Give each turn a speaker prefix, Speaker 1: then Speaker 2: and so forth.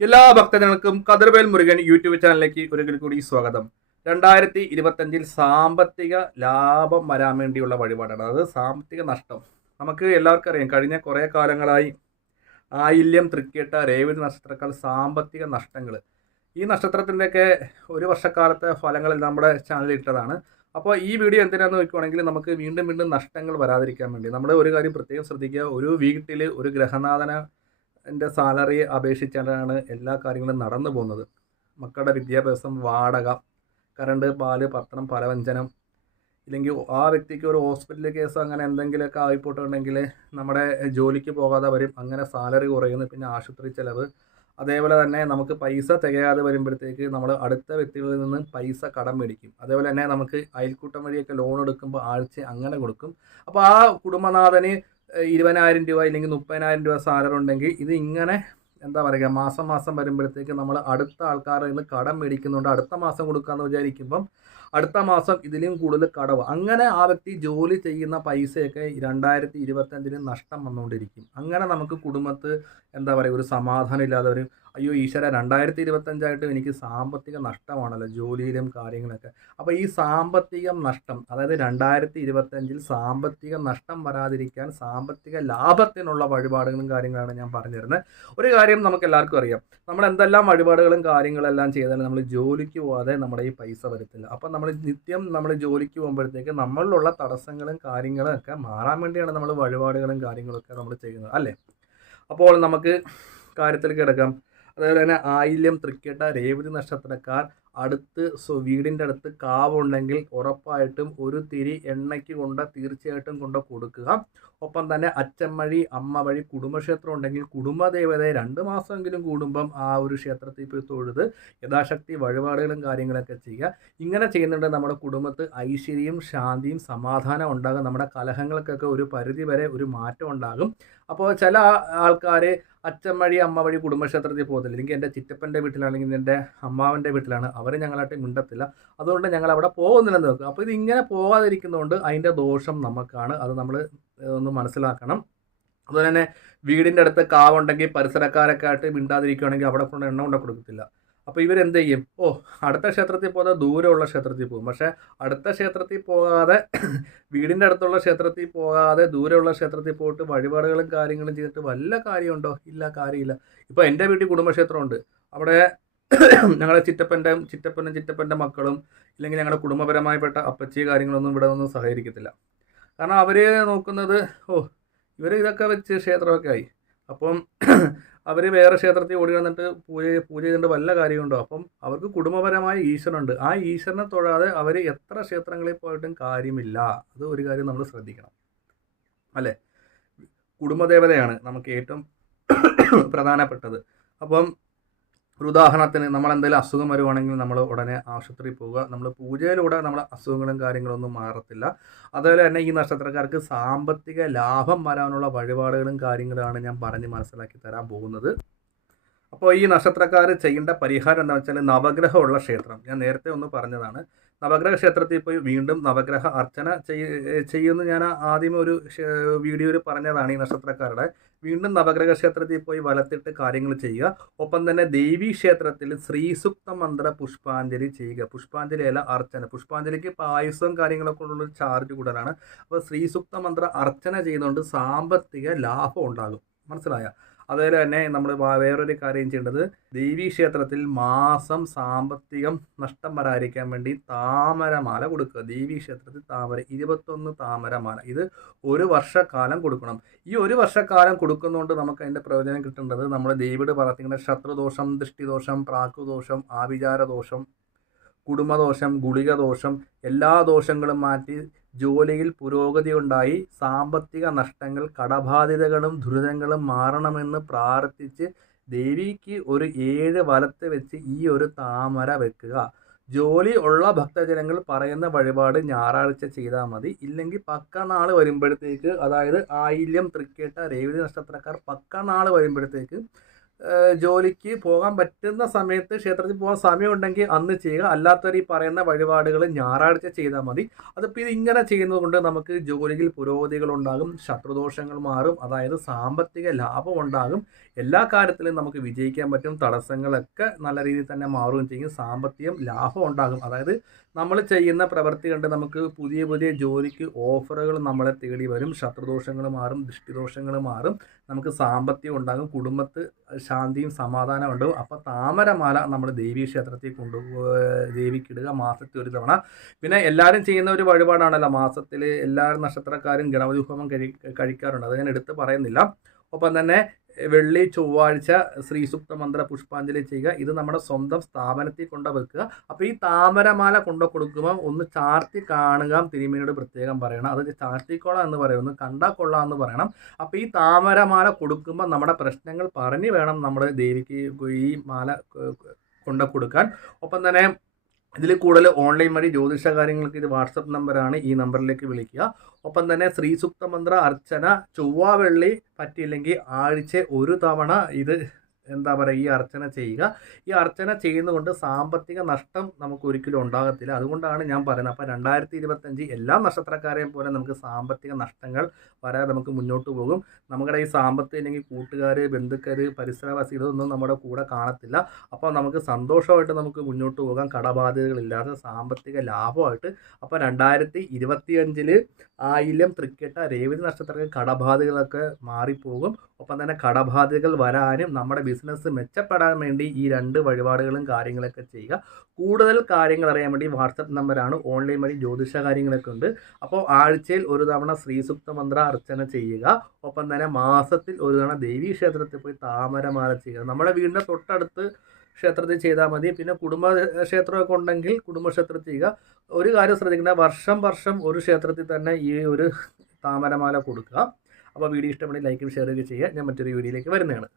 Speaker 1: എല്ലാ ഭക്തജനങ്ങൾക്കും കതിർവേൽ മുരുകൻ യൂട്യൂബ് ചാനലിലേക്ക് ഒരിക്കൽ കൂടി സ്വാഗതം. രണ്ടായിരത്തി ഇരുപത്തഞ്ചിൽ സാമ്പത്തിക ലാഭം വരാൻ വേണ്ടിയുള്ള വഴിപാടാണ്. അതായത് സാമ്പത്തിക നഷ്ടം. നമുക്ക് എല്ലാവർക്കും അറിയാം കഴിഞ്ഞ കുറേ കാലങ്ങളായി ആയില്യം തൃക്കേട്ട രേവതി നക്ഷത്രക്കാൾ സാമ്പത്തിക നഷ്ടങ്ങൾ ഈ നക്ഷത്രത്തിന്റെയൊക്കെ ഒരു വർഷക്കാലത്തെ ഫലങ്ങൾ നമ്മുടെ ചാനലിൽ ഇട്ടതാണ്. അപ്പോൾ ഈ വീഡിയോ എന്തിനാണെന്ന് നോക്കുവാണെങ്കിൽ നമുക്ക് വീണ്ടും വീണ്ടും നഷ്ടങ്ങൾ വരാതിരിക്കാൻ വേണ്ടി. നമ്മൾ ഒരു കാര്യം പ്രത്യേകം ശ്രദ്ധിക്കുക. ഒരു വീട്ടിൽ ഒരു ഗ്രഹനാഥന എന്റെ സാലറി അപേക്ഷിച്ചാണ് എല്ലാ കാര്യങ്ങളും നടന്നു പോകുന്നത്. മക്കളുടെ വിദ്യാഭ്യാസം വാടക കറണ്ട് പാൽ പത്രം പലവ്യഞ്ജനം. ഇല്ലെങ്കിൽ ആ വ്യക്തിക്ക് ഒരു ഹോസ്പിറ്റൽ കേസ് അങ്ങനെ എന്തെങ്കിലുമൊക്കെ ആയിപ്പോട്ടുണ്ടെങ്കിൽ നമ്മുടെ ജോലിക്ക് പോകാതെ വരും. അങ്ങനെ സാലറി കുറയുന്നു പിന്നെ ആശുപത്രി ചിലവ്. അതേപോലെ തന്നെ നമുക്ക് പൈസ തികയാതെ വരുമ്പോഴത്തേക്ക് നമ്മൾ അടുത്ത വ്യക്തികളിൽ നിന്ന് പൈസ കടം മേടിക്കും. അതേപോലെ തന്നെ നമുക്ക് അയൽക്കൂട്ടം വഴിയൊക്കെ ലോൺ എടുക്കുമ്പോൾ ആഴ്ച അങ്ങനെ കൊടുക്കും. അപ്പോൾ ആ കുടുംബനാഥന് ഇരുപതിനായിരം രൂപ ഇല്ലെങ്കിൽ മുപ്പതിനായിരം രൂപ സാലറി ഉണ്ടെങ്കിൽ ഇത് ഇങ്ങനെ എന്താ പറയുക മാസം മാസം വരുമ്പോഴത്തേക്ക് നമ്മൾ അടുത്ത ആൾക്കാരിൽ നിന്ന് കടം മേടിക്കുന്നുണ്ട്. അടുത്ത മാസം കൊടുക്കാമെന്ന് വിചാരിക്കുമ്പം അടുത്ത മാസം ഇതിലും കൂടുതൽ കടവ്. അങ്ങനെ ആ വ്യക്തി ജോലി ചെയ്യുന്ന പൈസയൊക്കെ രണ്ടായിരത്തി ഇരുപത്തഞ്ചിന് നഷ്ടം വന്നുകൊണ്ടിരിക്കും. അങ്ങനെ നമുക്ക് കുടുംബത്ത് എന്താ പറയുക ഒരു സമാധാനം ഇല്ലാതെ ഒരു അയ്യോ ഈശ്വര രണ്ടായിരത്തി ഇരുപത്തഞ്ചായിട്ടും എനിക്ക് സാമ്പത്തിക നഷ്ടമാണല്ലോ ജോലിയിലും കാര്യങ്ങളൊക്കെ. അപ്പോൾ ഈ സാമ്പത്തിക നഷ്ടം അതായത് രണ്ടായിരത്തി ഇരുപത്തഞ്ചിൽ സാമ്പത്തിക നഷ്ടം വരാതിരിക്കാൻ സാമ്പത്തിക ലാഭത്തിനുള്ള വഴിപാടുകളും കാര്യങ്ങളാണ് ഞാൻ പറഞ്ഞു തരുന്നത് ഒരു കാര്യം നമുക്ക് എല്ലാവർക്കും അറിയാം. നമ്മൾ എന്തെല്ലാം വഴിപാടുകളും കാര്യങ്ങളെല്ലാം ചെയ്താലും നമ്മൾ ജോലിക്ക് പോകാതെ നമ്മുടെ ഈ പൈസ വരത്തില്ല. അപ്പം നമ്മൾ നിത്യം നമ്മൾ ജോലിക്ക് പോകുമ്പോഴത്തേക്ക് നമ്മളിലുള്ള തടസ്സങ്ങളും കാര്യങ്ങളും ഒക്കെ മാറാൻ വേണ്ടിയാണ് നമ്മൾ വഴിപാടുകളും കാര്യങ്ങളൊക്കെ നമ്മൾ ചെയ്യുന്നത് അല്ലേ? അപ്പോൾ നമുക്ക് കാര്യത്തിൽ കിടക്കാം. അതേപോലെ തന്നെ ആയില്യം തൃക്കേട്ട രേവതി നക്ഷത്രക്കാർ അടുത്ത് വീടിന്റെ അടുത്ത് കാവുണ്ടെങ്കിൽ ഉറപ്പായിട്ടും ഒരു തിരി എണ്ണയ്ക്ക് കൊണ്ട് തീർച്ചയായിട്ടും കൊണ്ട് കൊടുക്കുക. ഒപ്പം തന്നെ അച്ഛൻ വഴി അമ്മ വഴി കുടുംബക്ഷേത്രം ഉണ്ടെങ്കിൽ കുടുംബദേവതയെ രണ്ട് മാസമെങ്കിലും കൂടുമ്പം ആ ഒരു ക്ഷേത്രത്തിൽ പോയി തൊഴുത് യഥാശക്തി വഴിപാടുകളും കാര്യങ്ങളൊക്കെ ചെയ്യുക. ഇങ്ങനെ ചെയ്യുന്നുണ്ടെങ്കിൽ നമ്മുടെ കുടുംബത്ത് ഐശ്വര്യവും ശാന്തിയും സമാധാനം ഉണ്ടാകും. നമ്മുടെ കലഹങ്ങൾക്കൊക്കെ ഒരു പരിധി വരെ ഒരു മാറ്റം ഉണ്ടാകും. അപ്പോൾ ചില ആൾക്കാർ അച്ഛൻ വഴി അമ്മ വഴി കുടുംബക്ഷേത്രത്തിൽ പോകത്തില്ല. അല്ലെങ്കിൽ എന്റെ ചിറ്റപ്പന്റെ വീട്ടിലാണെങ്കിൽ എന്റെ അമ്മാവന്റെ വീട്ടിലാണ്. അവർ ഞങ്ങളായിട്ട് മിണ്ടത്തില്ല. അതുകൊണ്ട് ഞങ്ങൾ അവിടെ പോകുന്നില്ലെന്ന് വെക്കുക. അപ്പോൾ ഇത് ഇങ്ങനെ പോകാതിരിക്കുന്നതുകൊണ്ട് അതിന്റെ ദോഷം നമുക്കാണ്. അത് നമ്മൾ ഒന്ന് മനസ്സിലാക്കണം. അതുപോലെ തന്നെ വീടിന്റെ അടുത്ത് കാവുണ്ടെങ്കിൽ പരിസരക്കാരൊക്കെ ആയിട്ട് മിണ്ടാതിരിക്കുകയാണെങ്കിൽ അവിടെ കൊണ്ട് എണ്ണ കൊണ്ട് കൊടുക്കത്തില്ല അപ്പോൾ ഇവരെന്ത് ചെയ്യും ഓ അടുത്ത ക്ഷേത്രത്തിൽ പോകാതെ ദൂരമുള്ള ക്ഷേത്രത്തിൽ പോകും. പക്ഷേ അടുത്ത ക്ഷേത്രത്തിൽ പോകാതെ വീടിന്റെ അടുത്തുള്ള ക്ഷേത്രത്തിൽ പോകാതെ ദൂരമുള്ള ക്ഷേത്രത്തിൽ പോയിട്ട് വഴിപാടുകളും കാര്യങ്ങളും ചെയ്തിട്ട് വല്ല കാര്യമുണ്ടോ? ഇല്ല കാര്യമില്ല. ഇപ്പോൾ എന്റെ വീട്ടിൽ കുടുംബക്ഷേത്രമുണ്ട്. അവിടെ ഞങ്ങളുടെ ചിറ്റപ്പന്റെ ചിറ്റപ്പനും ചിറ്റപ്പന്റെ മക്കളും ഇല്ലെങ്കിൽ ഞങ്ങളുടെ കുടുംബപരമായിപ്പെട്ട അപ്പച്ചി കാര്യങ്ങളൊന്നും ഇവിടെ ഒന്നും സഹകരിക്കത്തില്ല. കാരണം അവരെ നോക്കുന്നത് ഓ ഇവർ ഇതൊക്കെ വെച്ച് ക്ഷേത്രമൊക്കെ ആയി. അപ്പം അവർ വേറെ ക്ഷേത്രത്തിൽ ഓടി വന്നിട്ട് പൂജ പൂജ ചെയ്തിട്ട് വല്ല കാര്യമുണ്ടോ? അപ്പം അവർക്ക് കുടുംബപരമായ ഈശ്വരനുണ്ട്. ആ ഈശ്വരനെ തൊഴാതെ അവർ എത്ര ക്ഷേത്രങ്ങളിൽ പോയിട്ടും കാര്യമില്ല. അത് ഒരു കാര്യം നമ്മൾ ശ്രദ്ധിക്കണം. അല്ലേ? കുടുംബദേവതയാണ് നമുക്ക് ഏറ്റവും പ്രധാനപ്പെട്ടത്. അപ്പം ഒരു ഉദാഹരണത്തിന് നമ്മൾ എന്തെങ്കിലും അസുഖം വരുവാണെങ്കിൽ നമ്മൾ ഉടനെ ആശുപത്രി പോവുക. നമ്മൾ പൂജയിലൂടെ നമ്മൾ അസുഖങ്ങളും കാര്യങ്ങളൊന്നും മാറത്തില്ല. അതുപോലെ തന്നെ ഈ നക്ഷത്രക്കാർക്ക് സാമ്പത്തിക ലാഭം വരാനുള്ള വഴിപാടുകളും കാര്യങ്ങളാണ് ഞാൻ പറഞ്ഞ് മനസ്സിലാക്കി തരാൻ പോകുന്നത്. അപ്പോൾ ഈ നക്ഷത്രക്കാർ ചെയ്യേണ്ട പരിഹാരം എന്താണെന്ന് വെച്ചാൽ നവഗ്രഹമുള്ള ക്ഷേത്രം. ഞാൻ നേരത്തെ ഒന്ന് പറഞ്ഞതാണ്. നവഗ്രഹ ക്ഷേത്രത്തിൽ പോയി വീണ്ടും നവഗ്രഹ അർച്ചന ചെയ്യുമെന്ന് ഞാൻ ആദ്യമേ ഒരു വീഡിയോയിൽ പറഞ്ഞതാണ് ഈ നക്ഷത്രക്കാരുടെ വീണ്ടും നവഗ്രഹ ക്ഷേത്രത്തിൽ പോയി വലത്തിട്ട് കാര്യങ്ങൾ ചെയ്യുക. ഒപ്പം തന്നെ ദേവീ ക്ഷേത്രത്തിൽ ശ്രീസുക്ത മന്ത്ര പുഷ്പാഞ്ജലി ചെയ്യുക. പുഷ്പാഞ്ജലി അല്ല അർച്ചന. പുഷ്പാഞ്ജലിക്ക് പായസവും കാര്യങ്ങളൊക്കെ ഉള്ള ചാർജ് കൂടുതലാണ് അപ്പോൾ ശ്രീസുക്ത മന്ത്ര അർച്ചന ചെയ്യുന്നതുകൊണ്ട് സാമ്പത്തിക ലാഭം ഉണ്ടാകും. മനസ്സിലായ? അതുപോലെ തന്നെ നമ്മൾ വേറൊരു കാര്യം ചെയ്യേണ്ടത് ദേവീ ക്ഷേത്രത്തിൽ മാസം സാമ്പത്തികം നഷ്ടം വരാതിരിക്കാൻ വേണ്ടി താമരമാല കൊടുക്കുക. ദേവീ ക്ഷേത്രത്തിൽ താമര ഇരുപത്തൊന്ന് താമരമാല. ഇത് ഒരു വർഷക്കാലം കൊടുക്കണം. ഈ ഒരു വർഷക്കാലം കൊടുക്കുന്നതുകൊണ്ട് നമുക്ക് അതിന്റെ പ്രയോജനം കിട്ടേണ്ടത് നമ്മൾ ദേവിയുടെ പറഞ്ഞിരിക്കുന്ന ശത്രുദോഷം ദൃഷ്ടിദോഷം പ്രാക്കുദോഷം ആവിചാരദോഷം കുടുംബദോഷം ഗുളികദോഷം എല്ലാ ദോഷങ്ങളും മാറ്റി ജോലിയിൽ പുരോഗതിയുണ്ടായി. സാമ്പത്തിക നഷ്ടങ്ങൾ കടബാധ്യതകളും ദുരിതങ്ങളും മാറണമെന്ന് പ്രാർത്ഥിച്ച് ദേവിക്ക് ഒരു ഏഴ് വലത്ത് വെച്ച് ഈ ഒരു താമര വെക്കുക. ജോലി ഉള്ള ഭക്തജനങ്ങൾ പറയുന്ന വഴിപാട് ഞായറാഴ്ച ചെയ്താൽ മതി. ഇല്ലെങ്കിൽ പക്ക നാൾ വരുമ്പോഴത്തേക്ക് അതായത് ആയില്യം തൃക്കേട്ട രേവതി നക്ഷത്രക്കാർ പക്ക നാൾ വരുമ്പോഴത്തേക്ക് ജോലിക്ക് പോകാൻ പറ്റുന്ന സമയത്ത് ക്ഷേത്രത്തിൽ പോകാൻ സമയമുണ്ടെങ്കിൽ അന്ന് ചെയ്യുക. അല്ലാത്തവർ ഈ പറയുന്ന വഴിപാടുകൾ ഞായറാഴ്ച ചെയ്താൽ മതി. അതിപ്പോൾ ഇങ്ങനെ ചെയ്യുന്നത് കൊണ്ട് നമുക്ക് ജോലിയിൽ പുരോഗതികൾ ഉണ്ടാകും ശത്രുദോഷങ്ങൾ മാറും അതായത് സാമ്പത്തിക ലാഭം ഉണ്ടാകും. എല്ലാ കാര്യത്തിലും നമുക്ക് വിജയിക്കാൻ പറ്റും. തടസ്സങ്ങളൊക്കെ നല്ല രീതിയിൽ തന്നെ മാറുകയും ചെയ്യും. സാമ്പത്തികം ലാഭം ഉണ്ടാകും. അതായത് നമ്മൾ ചെയ്യുന്ന പ്രവൃത്തി കണ്ട് നമുക്ക് പുതിയ പുതിയ ജോലിക്ക് ഓഫറുകൾ നമ്മളെ തേടി വരും. ശത്രുദോഷങ്ങൾ മാറും ദൃഷ്ടിദോഷങ്ങൾ മാറും. നമുക്ക് സാമ്പത്തികം ഉണ്ടാകും. കുടുംബത്ത് ശാന്തിയും സമാധാനം ഉണ്ടാവും അപ്പോൾ താമരമാല നമ്മൾ ദേവീ ക്ഷേത്രത്തിൽ കൊണ്ടു ദേവിക്കിടുക മാസത്തിൽ ഒരു തവണ. പിന്നെ എല്ലാവരും ചെയ്യുന്ന ഒരു വഴിപാടാണല്ലോ. മാസത്തിൽ എല്ലാ നക്ഷത്രക്കാരും ഗണപതി ഹോമം കഴി കഴിക്കാറുണ്ട്. അത് ഞാൻ എടുത്ത് പറയുന്നില്ല. ഒപ്പം തന്നെ വെള്ളി ചൊവ്വാഴ്ച ശ്രീസുക്ത മന്ത്ര പുഷ്പാഞ്ജലി ചെയ്യുക. ഇത് നമ്മുടെ സ്വന്തം സ്ഥാപനത്തിൽ കൊണ്ട് വെക്കുക. അപ്പോൾ ഈ താമരമാല കൊണ്ടു കൊടുക്കുമ്പോൾ ഒന്ന് ചാർത്തി കാണുക തിരുമേനിയുടെ പ്രത്യേകം പറയണം. അത് ചാർത്തിക്കോള എന്ന് പറയുന്നു കണ്ടാ കൊള്ളാം എന്ന് പറയണം. അപ്പോൾ ഈ താമരമാല കൊടുക്കുമ്പോൾ നമ്മുടെ പ്രശ്നങ്ങൾ പറഞ്ഞു വേണം നമ്മൾ ദേവിക്ക് ഈ മാല കൊണ്ടു കൊടുക്കാൻ. ഒപ്പം തന്നെ ഇതിൽ കൂടുതൽ ഓൺലൈൻ വഴി ജ്യോതിഷ കാര്യങ്ങൾക്ക് ഇത് വാട്സപ്പ് നമ്പറാണ് ഈ നമ്പറിലേക്ക് വിളിക്കുക. ഒപ്പം തന്നെ ശ്രീസുക്ത മന്ത്ര അർച്ചന ചൊവ്വ വെള്ളി പറ്റിയില്ലെങ്കിൽ ആഴ്ച ഒരു തവണ ഇത് എന്താ പറയുക ഈ അർച്ചന ചെയ്യുക. ഈ അർച്ചന ചെയ്യുന്നതുകൊണ്ട് സാമ്പത്തിക നഷ്ടം നമുക്ക് ഒരിക്കലും ഉണ്ടാകത്തില്ല. അതുകൊണ്ടാണ് ഞാൻ പറയുന്നത്. അപ്പോൾ രണ്ടായിരത്തി ഇരുപത്തഞ്ച് എല്ലാ നക്ഷത്രക്കാരെയും പോലെ നമുക്ക് സാമ്പത്തിക നഷ്ടങ്ങൾ വരാതെ നമുക്ക് മുന്നോട്ട് പോകും. നമ്മുടെ ഈ സാമ്പത്തിക അല്ലെങ്കിൽ കൂട്ടുകാർ ബന്ധുക്കർ പരിസരവാസി ഇതൊന്നും നമ്മുടെ കൂടെ കാണത്തില്ല. അപ്പോൾ നമുക്ക് സന്തോഷമായിട്ട് നമുക്ക് മുന്നോട്ട് പോകാം. കടബാധ്യതകളില്ലാതെ സാമ്പത്തിക ലാഭമായിട്ട്. അപ്പോൾ രണ്ടായിരത്തി ഇരുപത്തിയഞ്ചിൽ ആയില്യം തൃക്കേട്ട രേവതി നക്ഷത്രത്തിൽ കടബാധകളൊക്കെ മാറിപ്പോകും. ഒപ്പം തന്നെ കടബാധ്യതകൾ വരാനും നമ്മുടെ ബിസിനസ് മെച്ചപ്പെടാൻ വേണ്ടി ഈ രണ്ട് വഴിപാടുകളും കാര്യങ്ങളൊക്കെ ചെയ്യുക. കൂടുതൽ കാര്യങ്ങൾ അറിയാൻ വേണ്ടി വാട്സപ്പ് നമ്പറാണ് ഓൺലൈൻ വഴി ജ്യോതിഷ കാര്യങ്ങളൊക്കെ ഉണ്ട്. അപ്പോൾ ആഴ്ചയിൽ ഒരു തവണ ശ്രീസുക്ത മന്ത്ര അർച്ചന ചെയ്യുക. ഒപ്പം തന്നെ മാസത്തിൽ ഒരു തവണ ദേവീ ക്ഷേത്രത്തിൽ പോയി താമരമാല ചെയ്യുക. നമ്മുടെ വീടിന്റെ തൊട്ടടുത്ത് ക്ഷേത്രത്തിൽ ചെയ്താൽ മതി. പിന്നെ കുടുംബ ക്ഷേത്രമൊക്കെ ഉണ്ടെങ്കിൽ കുടുംബക്ഷേത്രത്തിൽ ചെയ്യുക. ഒരു കാര്യം ശ്രദ്ധിക്കേണ്ട വർഷം വർഷം ഒരു ക്ഷേത്രത്തിൽ തന്നെ ഈ ഒരു താമരമാല കൊടുക്കുക. അപ്പോൾ വീഡിയോ ഇഷ്ടപ്പെടുന്ന ലൈക്കും ഷെയറും ചെയ്യുക. ഞാൻ മറ്റൊരു വീഡിയോയിലേക്ക് വരുന്നതാണ്.